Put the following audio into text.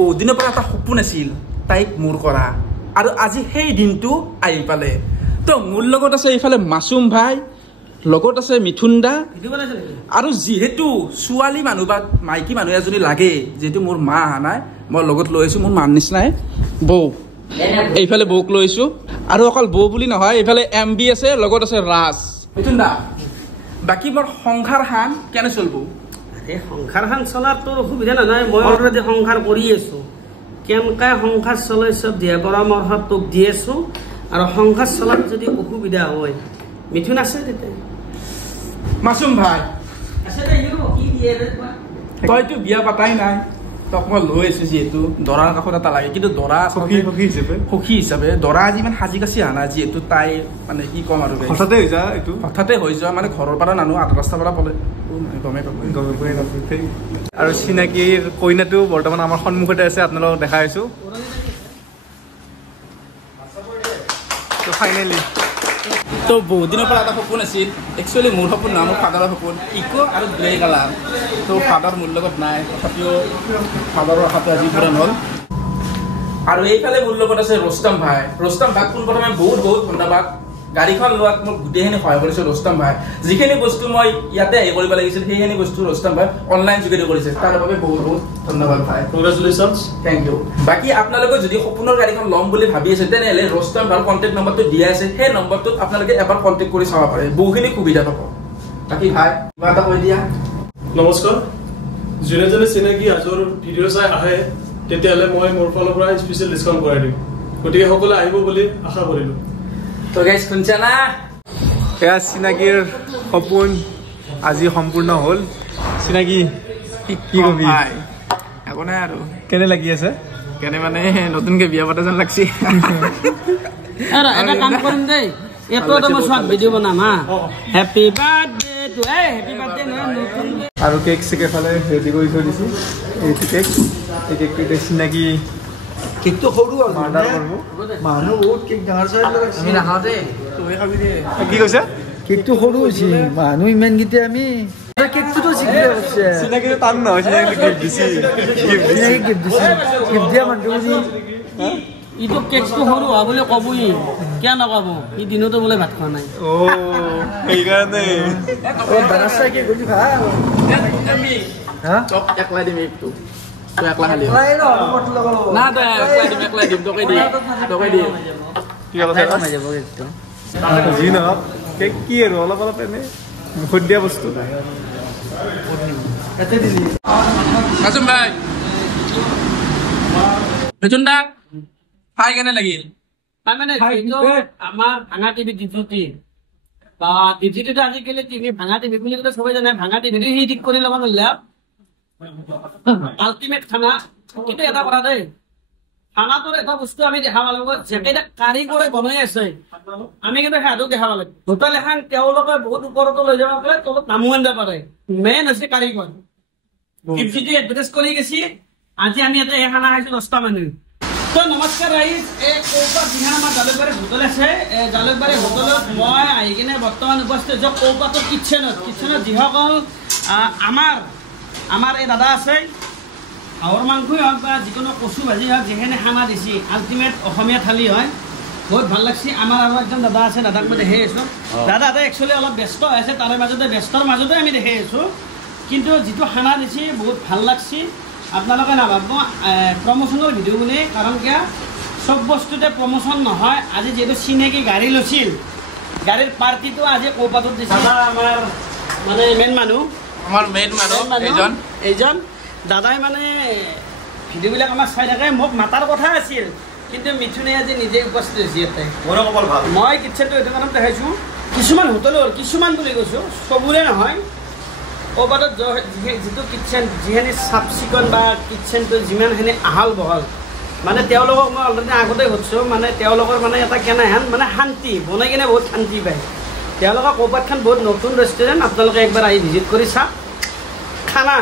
বহুত দিনৰ পৰা এটা সপোন আছিল তাইক মোৰ কৰা আৰু আজি সেই দিনটো আহি পালে তো মোৰ লগত আছে এইফালে মাছুম ভাই লগত আছে মিথুন দা আৰু যেহেতু ছোৱালী মানুহ বা মাইকী মানুহ এজনী লাগে যেহেতু মোৰ মা অহা নাই মই লগত লৈ আহিছোঁ মোৰ মাৰ নিচিনাই বৌ এইফালে বৌক লৈ আহিছোঁ আৰু অকল বৌ বুলি নহয় এইফালে MB আছে লগত আছে ৰাজ মিথুন দা বাকী মোৰ সংসাৰখন কেনে চলিব সংসাৰখন চলাৰ তোৰ অসুবিধা নহয় মই অলৰেডি সংসাৰ কৰি আছো কেনেকৈ সংসাৰ চলাই চব দিয়া পৰামৰ্শ তোক দি আছো আৰু সংসাৰ চলাত যদি অসুবিধা হয় মিথুন আছে তেতিয়া মাছুম ভাই আছে দে হিৰো কি দিয়ে তইতো বিয়া পাতাই নাই তোক মই লৈ আহিছোঁ যিহেতু দৰাৰ কাষত এটা লাগে কিন্তু দৰা সখী হিচাপে দৰা আজি ইমান সাজি কাচি অহা নাই যিহেতু তাই মানে কি ক'ম আৰু হঠাতে হৈ যোৱা মানে ঘৰৰ পৰা নানো আধা ৰাস্তাৰ পৰা পলে গমেই আৰু চিনাকিৰ কইনাটো বৰ্তমান আমাৰ সন্মুখতে আছে আপোনালোকক দেখাই আছো ফাইনেলি তো বহুত দিনৰ পৰা এটা সপোন আছিল একচুৱেলি মোৰ সপোন নহয় মোৰ ফাদাৰৰ সপোন ইকো আৰু গ্ৰে কালাৰ তো ফাদাৰ মোৰ লগত নাই তথাপিও ফাদাৰৰ আশাটো আজি পূৰণ হ'ল আৰু এইফালে মোৰ লগত আছে ৰোস্তম ভাই পোনপ্ৰথমে বহুত বহুত ধন্যবাদ গাড়ীখন লোৱাত মোক গোটেইখিনি সহায় কৰিছে ৰোস্তম ভাই যিখিনি বস্তু মই ইয়াতে আহি কৰিব লাগিছিল সেইখিনি বস্তু ৰোস্তম ভাই অনলাইন যোগেদি কৰিছে তাৰ বাবে বহুত বহুত ধন্যবাদ ভাই কংগ্ৰেচুলেশ্যনছ থেংক ইউ বাকী আপোনালোকে যদি সপোনৰ গাড়ীখন ল'ম বুলি ভাবি আছে তেনেহ'লে ৰোস্তম ভাইৰ কণ্টেক্ট নম্বৰটো দিয়া আছে সেই নম্বৰটোত আপোনালোকে এবাৰ কণ্টেক্ট কৰি চাব পাৰে বহুখিনি সুবিধা পাব বাকী ভাই কিবা এটা কৈ দিয়া নমস্কাৰ যোনে যোনে চিনাকি আজিৰ ভিডিঅ' চাই আহে তেতিয়াহ'লে মই মোৰ ফালৰ পৰা স্পেচিয়েল ডিছকাউণ্ট কৰাই দিম গতিকে সকলোৱে আহিব বুলি আশা কৰিলোঁ তো গাইজ শুনছা না এয়া চিনাকিৰ সপোন আজি সম্পূৰ্ণ হ'ল চিনাকি কি কবি একো নাই আৰু কেনে লাগি আছে কেনে মানে নতুনকে বিয়া পাতা যেন লাগছি এটা কাম কৰিম দেই এইটো মই শৰ্ট ভিডিঅ' বনাম হা happy birthday two happy birthday নতুন আৰু কেক চেক এফালে ৰেডি কৰি থৈ দিছোঁ এইটো কেক এই কেকটো এতিয়া চিনাকি কেকটো সৰু আৰু অৰ্ডাৰ কৰিব মানুহ বহুত কেক ডাঙৰ চাই আমি নাখাওঁ দেই তই খাবি দে কি কৈছে কেকটো সৰু হৈছে মানুহ ইমানকেইটা আমি কেকটোতো চিকিৰে হৈছে চিনাকিটো টান নহয় চিনাকি গিফ্ট দিছে গিফ্ট দিয়া মানুহটো ইটো কেকটো সৰু হোৱা বুলি ক'বই কিয় নক'ব ই দিনতো বোলে ভাত খোৱা নাই সেইকাৰণে ডাঙৰ চাই কেক গলি ভাল একলাই দিম একটু তই একলা খালি না তই একলাই দিম তোকে দিম কি কথা যি নহওক কেক কি আৰু অলপ অলপ এনে মুখত দিয়া বস্তু মাছুম ভাই মিথুন দা খাই কেনে লাগিল মানে আমাৰ ভাঙা টিভি ডিজিটি বা ডিজিটিটো আজিকালি টিভি ভাঙা টিভি বুলি ক'লে চবেই জানে ভাঙা টিভিটো সি ঠিক কৰি ল'ব নোৱাৰিলে আল্টিমেট খানা কিন্তু এটা কথা দেই খানাটোৰ এটা বস্তু আমি দেখা পালো যেকেইটা কাৰিকৰে বনাই আছে আমি কিন্তু সিহঁতক দেখা পালো হোটেল এখন তেওঁলোকে বহুত ওপৰতো লৈ যাব পাৰে তলত নামো আনিব পাৰে মেইন হৈছে কাৰিকৰ ডিজিটি এডভাৰটাইজ কৰি গেছি আজি আমি ইয়াতে এই খানা খাইছো 10টা মানুহ তো নমস্কাৰ ৰাইজ এই কৌপাত যিখন আমাৰ জালুকবাৰী হোটেল আছে জালুকবাৰী হোটেলত মই আহি কিনে বৰ্তমান উপস্থিত হৈছোঁ কৌপাতৰ কিটচেনত যিসকল আমাৰ এই দাদা আছে হাঁহৰ মাংসই হওক বা যিকোনো কচু ভাজি হওক যিখিনি খানা দিছে আল্টিমেট অসমীয়া থালি হয় বহুত ভাল লাগছে আমাৰ আৰু একজন দাদা আছে দাদাক মই দেখাই আছোঁ দাদা একচুৱেলি অলপ ব্যস্ত হৈ আছে তাৰে মাজতে ব্যস্তৰ মাজতে আমি দেখাই আছোঁ কিন্তু যিটো খানা দিছে বহুত ভাল লাগছে আপোনালোকে নাভাবিব প্ৰমোশ্যনৰ ভিডিঅ' বুলি কাৰণ কিয় চব বস্তুতে প্ৰমোশ্যন নহয় আজি যিহেতু চিনাকি গাড়ী লৈছিল গাড়ীৰ পাৰ্টিটো আজি কৌপাতত দিছে আমাৰ মানে মেইন মানুহ আমাৰ মেইন মানুহ এইজন দাদাই মানে ভিডিঅ'বিলাক আমাক চাই থাকে মোক মাতাৰ কথা আছিল কিন্তু মিথুনে আজি নিজে উপস্থিত হৈছে ইয়াতে মই কিটচেনটো এইটো কাৰণত দেখাইছোঁ কিছুমান হোটেলৰ কিছুমান বুলি কৈছোঁ চবৰে নহয় কৌপাতত যিটো কিটচেন যিখিনি চাফ চিকুণ বা কিটচেনটো যিমানখিনি আহল বহল মানে তেওঁলোকক মই অলৰেডি আগতে সুধিছোঁ মানে তেওঁলোকৰ মানে এটা কেনেহেন মানে শান্তি বনাই কিনে বহুত শান্তি পায় তেওঁলোকৰ কৌপাতখন বহুত নতুন ৰেষ্টুৰেণ্ট আপোনালোকে একবাৰ আহি ভিজিট কৰি চাওক খানা